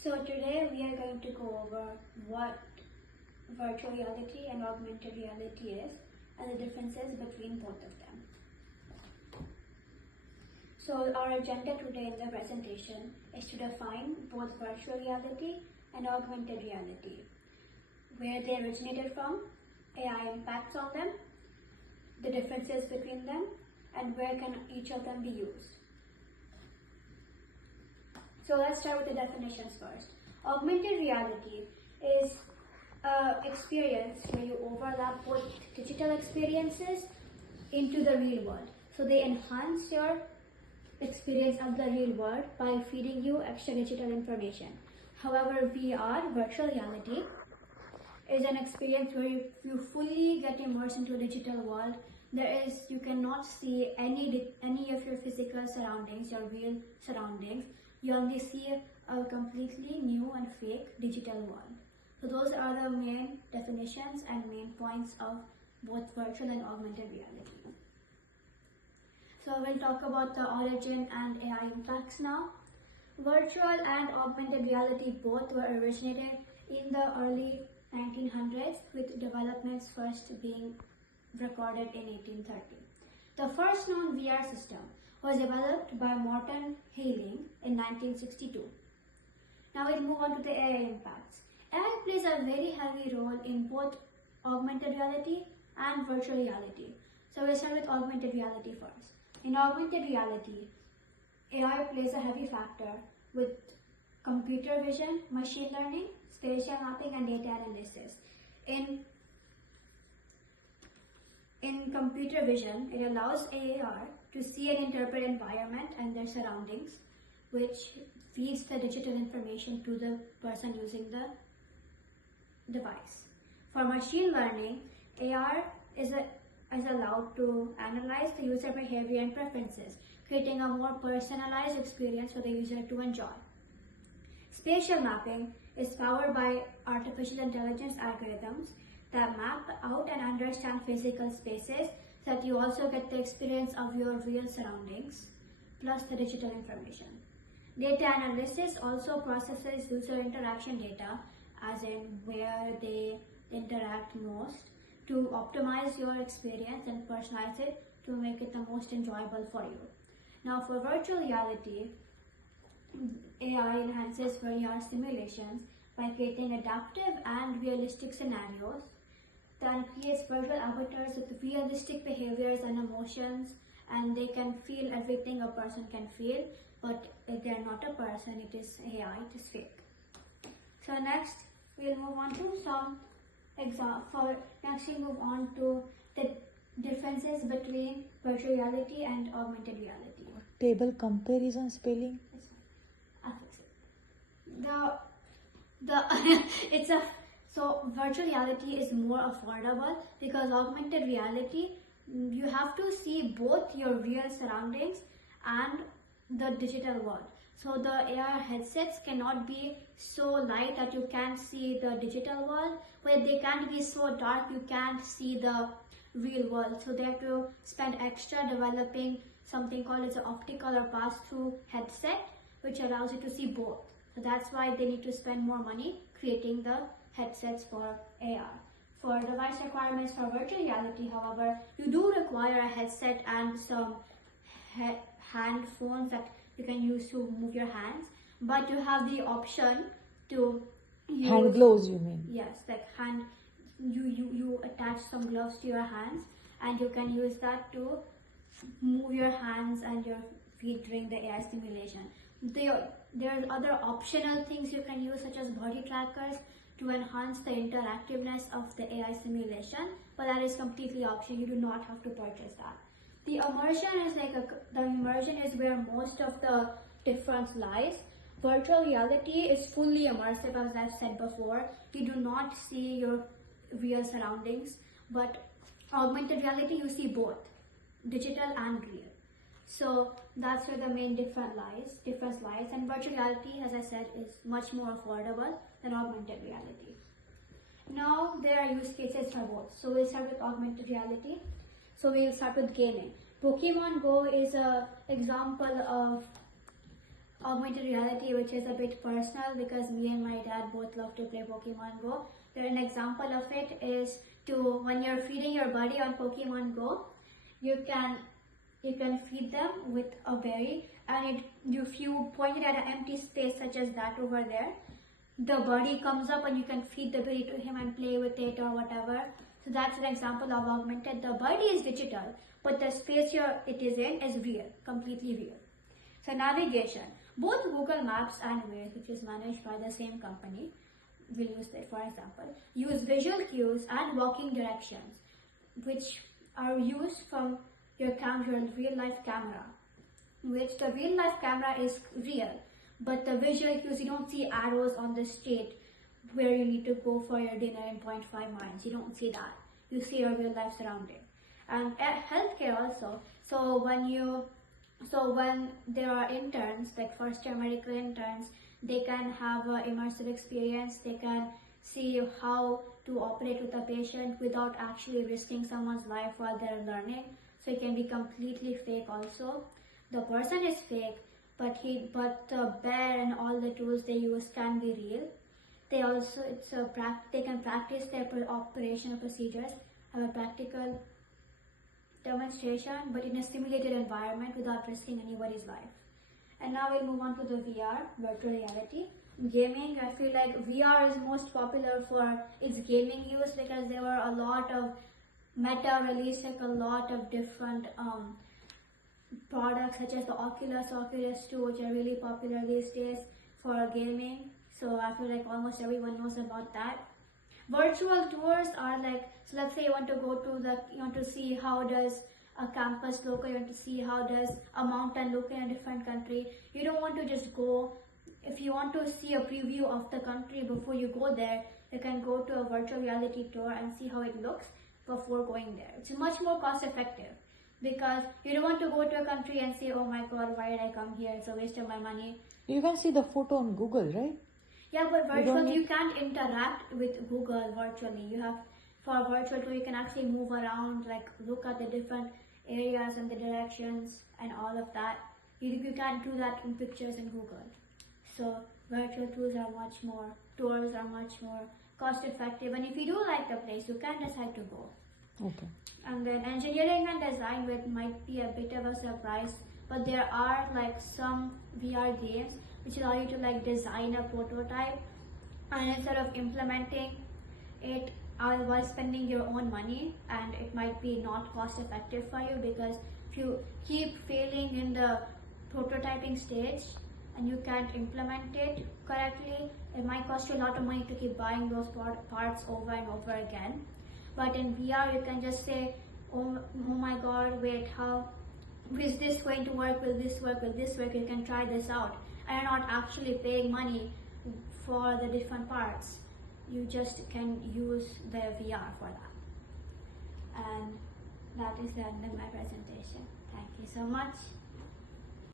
So today we are going to go over what virtual reality and augmented reality is and the differences between both of them. So our agenda today in the presentation is to define both virtual reality and augmented reality, where they originated from, AI impacts on them, the differences between them, and where can each of them be used. So let's start with the definitions first. Augmented reality is an experience where you overlap both digital experiences into the real world. So they enhance your experience of the real world by feeding you extra digital information. However, VR, virtual reality, is an experience where you fully get immersed into a digital world. You cannot see any of your physical surroundings, your real surroundings. You only see a completely new and fake digital world. So those are the main definitions and main points of both virtual and augmented reality. So we'll talk about the origin and AI impacts now. Virtual and augmented reality both were originated in the early 1900s, with developments first being recorded in 1830. The first known VR system was developed by Morton Hailing in 1962. Now we'll move on to the AI impacts. AI plays a very heavy role in both augmented reality and virtual reality. So we'll start with augmented reality first. In augmented reality, AI plays a heavy factor with computer vision, machine learning, spatial mapping, and data analysis. In computer vision, it allows AR to see and interpret environment and their surroundings, which feeds the digital information to the person using the device. For machine learning, AR is allowed to analyze the user behavior and preferences, creating a more personalized experience for the user to enjoy. Spatial mapping is powered by artificial intelligence algorithms that map out and understand physical spaces so that you also get the experience of your real surroundings plus the digital information. Data analysis also processes user interaction data, as in where they interact most, to optimize your experience and personalize it to make it the most enjoyable for you. Now for virtual reality, AI enhances VR simulations by creating adaptive and realistic scenarios that creates virtual avatars with realistic behaviors and emotions, and they can feel everything a person can feel, but if they are not a person, it is AI, it is fake. So next we'll move on to some examples. Next we'll move on to the differences between virtual reality and augmented reality. Table comparison spelling. I'll fix it. So virtual reality is more affordable because augmented reality, you have to see both your real surroundings and the digital world. So the AR headsets cannot be so light that you can't see the digital world, but they can't be so dark you can't see the real world. So they have to spend extra developing something called as an optical or pass-through headset, which allows you to see both. So that's why they need to spend more money creating the headsets for AR. For device requirements for virtual reality, however, you do require a headset and some hand phones that you can use to move your hands, but you have the option to use Hand gloves, you mean? Yes, like hand. You attach some gloves to your hands, and you can use that to move your hands and your feet during the AI simulation. There are other optional things you can use, such as body trackers, to enhance the interactiveness of the AI simulation, but that is completely optional. You do not have to purchase that. The immersion is where most of the difference lies. Virtual reality is fully immersive, as I've said before. You do not see your real surroundings, but augmented reality, you see both digital and real. So that's where the main difference lies. And virtual reality, as I said, is much more affordable than augmented reality. Now there are use cases for both. So we'll start with augmented reality. So we'll start with gaming. Pokemon Go is an example of augmented reality, which is a bit personal because me and my dad both love to play Pokemon Go. An example of it is to when you're feeding your buddy on Pokemon Go, you can feed them with a berry, and if you point it at an empty space such as that over there, the buddy comes up and you can feed the berry to him and play with it or whatever. So that's an example of augmented. The buddy is digital, but the space it is in is real, completely real. So navigation. Both Google Maps and Waze, which is managed by the same company, we'll use that for example, use visual cues and walking directions, which are used from your real life camera, which the real life camera is real, but the visual cues, you don't see arrows on the street where you need to go for your dinner in 0.5 miles. You don't see that. You see your real life surrounding. And healthcare also. So when there are interns, like first year medical interns, they can have an immersive experience. They can see how to operate with a patient without actually risking someone's life while they're learning. So it can be completely fake also. The person is fake, but the bear and all the tools they use can be real. They also, they can practice their operational procedures, have a practical demonstration, but in a simulated environment without risking anybody's life. And now we'll move on to the VR, virtual reality. Gaming, I feel like VR is most popular for its gaming use because there were a lot of Meta released like a lot of different products such as the Oculus 2, which are really popular these days for gaming. So I feel like almost everyone knows about that. Virtual tours are like, so let's say you want to see how does a campus look, or you want to see how does a mountain look in a different country. You don't want to just go, if you want to see a preview of the country before you go there, you can go to a virtual reality tour and see how it looks before going there. It's much more cost effective because you don't want to go to a country and say, oh my god, why did I come here? It's a waste of my money. You can see the photo on Google, right? Yeah, but you can't interact with Google virtually. For virtual tour, you can actually move around, like look at the different areas and the directions and all of that. You can't do that in pictures in Google. So virtual tours are much more cost effective, and if you do like the place, you can decide to go. Okay. And then engineering and design, which might be a bit of a surprise, but there are like some VR games which allow you to like design a prototype and instead of implementing it while spending your own money, and it might be not cost effective for you because if you keep failing in the prototyping stage and you can't implement it correctly, it might cost you a lot of money to keep buying those parts over and over again. But in VR, you can just say, oh my god, wait, how is this going to work? Will this work? Will this work? You can try this out. And you're not actually paying money for the different parts. You just can use the VR for that. And that is the end of my presentation. Thank you so much.